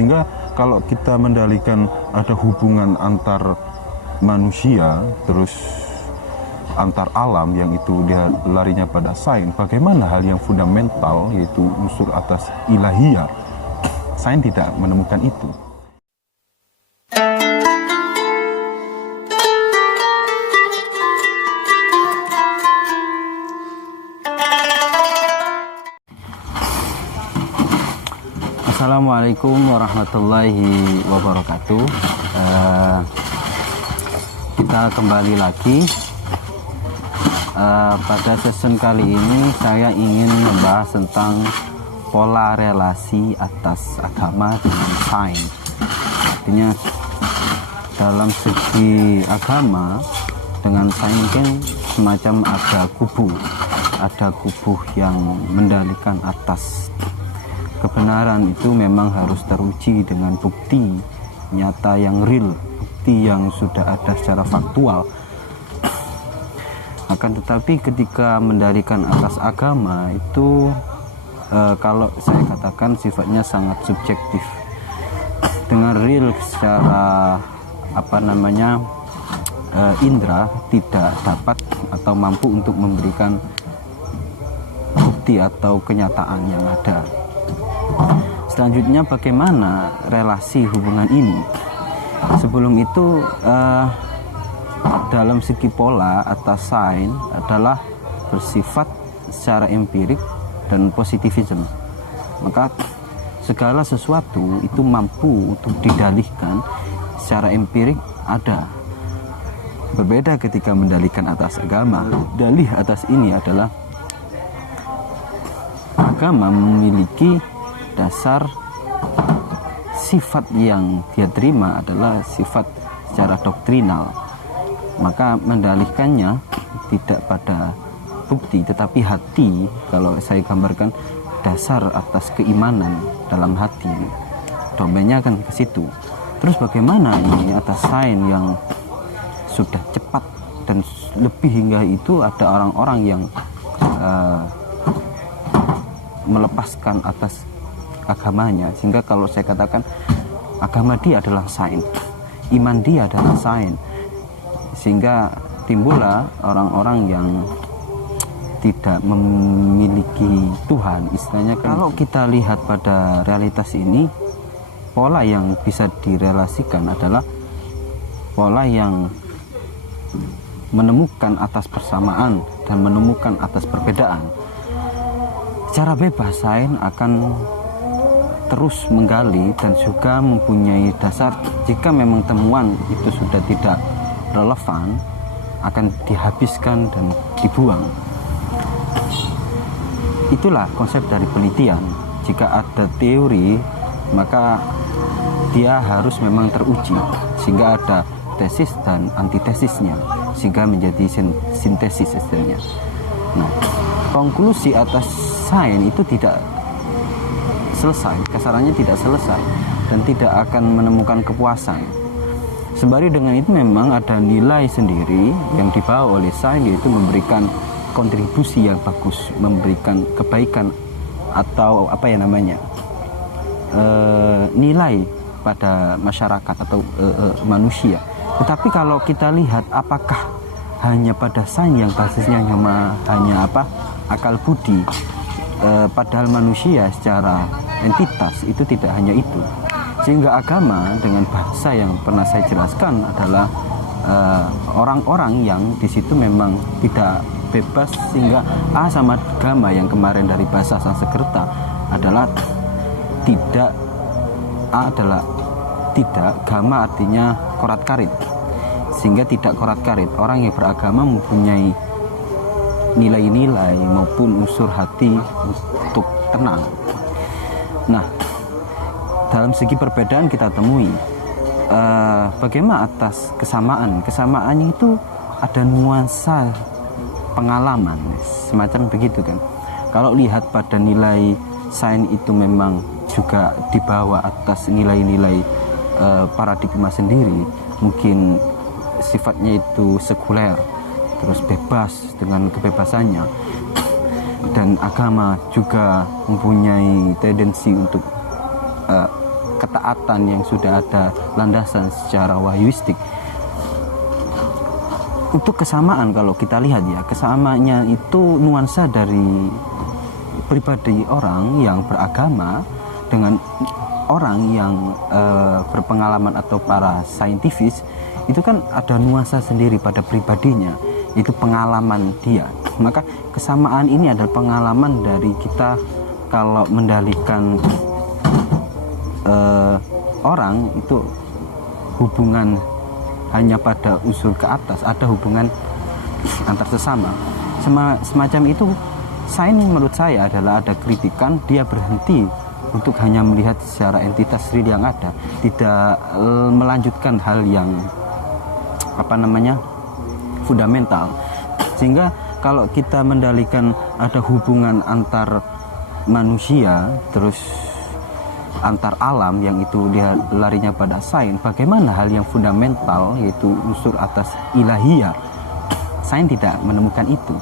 Sehingga kalau kita mendalikan ada hubungan antar manusia terus antar alam yang itu dia larinya pada sains, bagaimana hal yang fundamental yaitu unsur atas ilahiyah, sains tidak menemukan itu. Assalamualaikum warahmatullahi wabarakatuh. Kita kembali lagi. Pada season kali ini saya ingin membahas tentang pola relasi atas agama dengan sains. Artinya dalam segi agama dengan sains kan semacam ada kubu yang mendalikan atas kebenaran itu memang harus teruji dengan bukti nyata yang real, bukti yang sudah ada secara faktual. Akan tetapi ketika mendalikan atas agama itu kalau saya katakan sifatnya sangat subjektif. Dengan real secara indera tidak dapat atau mampu untuk memberikan bukti atau kenyataan yang ada. Selanjutnya bagaimana relasi hubungan ini? Sebelum itu dalam segi pola atas sains adalah bersifat secara empirik dan positivisme. Maka segala sesuatu itu mampu untuk didalihkan secara empirik ada. Berbeda ketika mendalihkan atas agama. Dalih atas ini adalah agama memiliki dasar sifat yang dia terima adalah sifat secara doktrinal, maka mendalihkannya tidak pada bukti tetapi hati. Kalau saya gambarkan dasar atas keimanan dalam hati, domainnya akan ke situ. Terus bagaimana ini atas sains yang sudah cepat dan lebih hingga itu ada orang-orang yang melepaskan atas agamanya, sehingga kalau saya katakan agama dia adalah sains, iman dia adalah sains, sehingga timbullah orang-orang yang tidak memiliki Tuhan istilahnya. Kalau kita lihat pada realitas ini, pola yang bisa direlasikan adalah pola yang menemukan atas persamaan dan menemukan atas perbedaan. Secara bebas sains akan terus menggali dan juga mempunyai dasar. Jika memang temuan itu sudah tidak relevan, akan dihabiskan dan dibuang. Itulah konsep dari penelitian. Jika ada teori, maka dia harus memang teruji, sehingga ada tesis dan antitesisnya, sehingga menjadi sintesis istilahnya. Nah, konklusi atas sains itu tidak selesai, kasarannya tidak selesai dan tidak akan menemukan kepuasan. Sembari dengan itu memang ada nilai sendiri yang dibawa oleh sains, yaitu memberikan kontribusi yang bagus, memberikan kebaikan atau nilai pada masyarakat atau manusia. Tetapi kalau kita lihat apakah hanya pada sains yang basisnya hanya akal budi, padahal manusia secara entitas itu tidak hanya itu. Sehingga agama dengan bahasa yang pernah saya jelaskan adalah orang-orang yang di situ memang tidak bebas, sehingga sama agama yang kemarin dari bahasa Sanskerta adalah tidak, gama artinya korat karit, sehingga tidak korat karit. Orang yang beragama mempunyai nilai-nilai maupun unsur hati untuk tenang. Nah, dalam segi perbedaan kita temui bagaimana atas kesamaannya itu ada nuansa pengalaman semacam begitu kan. Kalau lihat pada nilai sains itu memang juga dibawa atas nilai-nilai paradigma sendiri, mungkin sifatnya itu sekuler, terus bebas dengan kebebasannya, dan agama juga mempunyai tendensi untuk ketaatan yang sudah ada landasan secara wahyuistik. Untuk kesamaan kalau kita lihat ya, kesamaannya itu nuansa dari pribadi orang yang beragama dengan orang yang berpengalaman atau para saintifis, itu kan ada nuansa sendiri pada pribadinya, itu pengalaman dia. Maka kesamaan ini adalah pengalaman dari kita kalau mendalikan orang itu hubungan hanya pada unsur ke atas, ada hubungan antar sesama. Semacam itu, sains menurut saya adalah ada kritikan, dia berhenti untuk hanya melihat secara entitas real yang ada, tidak melanjutkan hal yang fundamental. Sehingga kalau kita mendalikan ada hubungan antar manusia terus antar alam yang itu dia larinya pada sains, bagaimana hal yang fundamental yaitu unsur atas ilahiyah, sains tidak menemukan itu.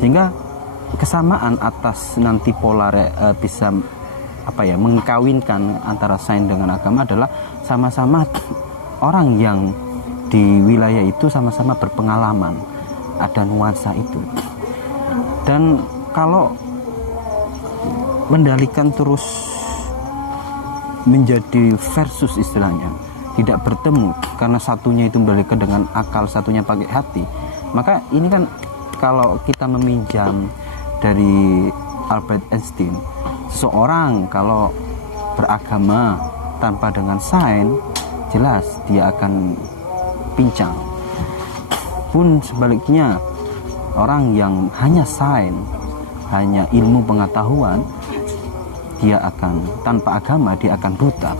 Sehingga kesamaan atas nanti polar bisa mengkawinkan antara sains dengan agama adalah sama-sama orang yang di wilayah itu sama-sama berpengalaman, ada nuansa itu. Dan kalau mendalikan terus menjadi versus istilahnya, tidak bertemu karena satunya itu mendalikan dengan akal, satunya pakai hati, maka ini kan kalau kita meminjam dari Albert Einstein, seseorang kalau beragama tanpa dengan sains, jelas dia akan pincang. Pun sebaliknya, orang yang hanya sains, hanya ilmu pengetahuan, dia akan tanpa agama, dia akan buta.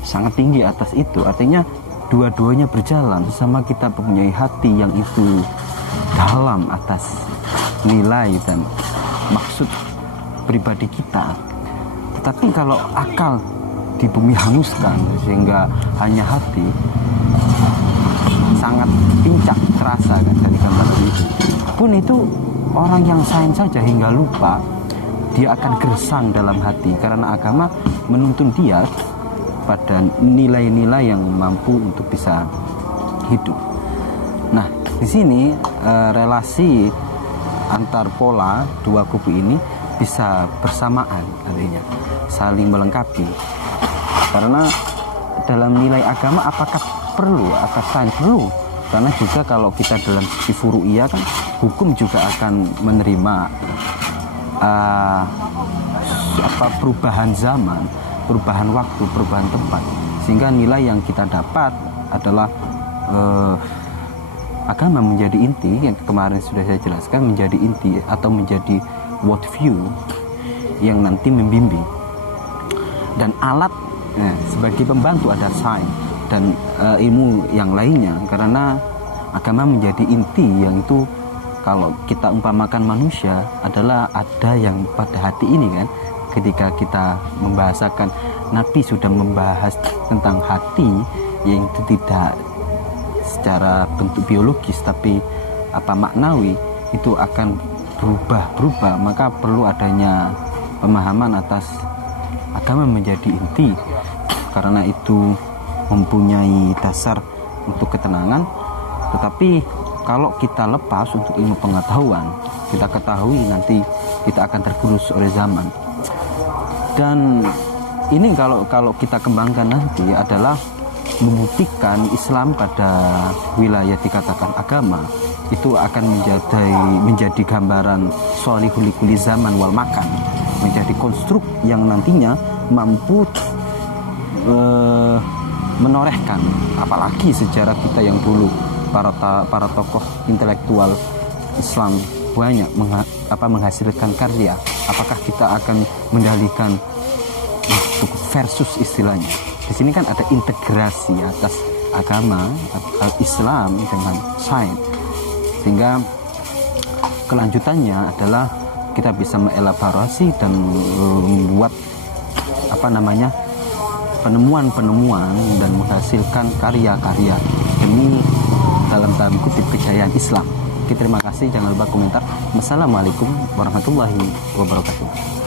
Sangat tinggi atas itu. Artinya dua-duanya berjalan sama kita mempunyai hati yang itu dalam atas nilai dan maksud pribadi kita. Tetapi kalau akal di bumi hanguskan sehingga hanya hati, sangat pincang terasa kan dari gambar itu. Pun itu orang yang sains saja hingga lupa, dia akan gersang dalam hati karena agama menuntun dia pada nilai-nilai yang mampu untuk bisa hidup. Nah, di sini relasi antar pola dua kubu ini bisa bersamaan, artinya saling melengkapi. Karena dalam nilai agama apakah perlu, apakah sains perlu? Karena juga kalau kita dalam sisi furu'iyah kan hukum juga akan menerima perubahan zaman, perubahan waktu, perubahan tempat, sehingga nilai yang kita dapat adalah agama menjadi inti, yang kemarin sudah saya jelaskan, menjadi inti atau menjadi world view yang nanti membimbing. Dan alat sebagai pembantu ada sains dan ilmu yang lainnya, karena agama menjadi inti yang itu. Kalau kita umpamakan manusia adalah ada yang pada hati ini kan, ketika kita membahasakan, Nabi sudah membahas tentang hati yang itu tidak secara bentuk biologis tapi maknawi, itu akan berubah, maka perlu adanya pemahaman atas agama menjadi inti, karena itu mempunyai dasar untuk ketenangan. Tetapi kalau kita lepas untuk ilmu pengetahuan, kita ketahui nanti kita akan tergerus oleh zaman. Dan ini kalau kita kembangkan nanti adalah membuktikan Islam pada wilayah dikatakan agama itu akan menjadi gambaran sholihul likuli zaman wal makan, menjadi konstruk yang nantinya mampu menorehkan apalagi sejarah kita yang dulu. Para tokoh intelektual Islam banyak menghasilkan karya. Apakah kita akan mendalikan versus istilahnya? Di sini kan ada integrasi atas agama Islam dengan sains, sehingga kelanjutannya adalah kita bisa mengelaborasi dan membuat penemuan-penemuan dan menghasilkan karya-karya demi dalam tanda kutip kejayaan Islam. Oke, terima kasih, jangan lupa komentar. Wassalamualaikum warahmatullahi wabarakatuh.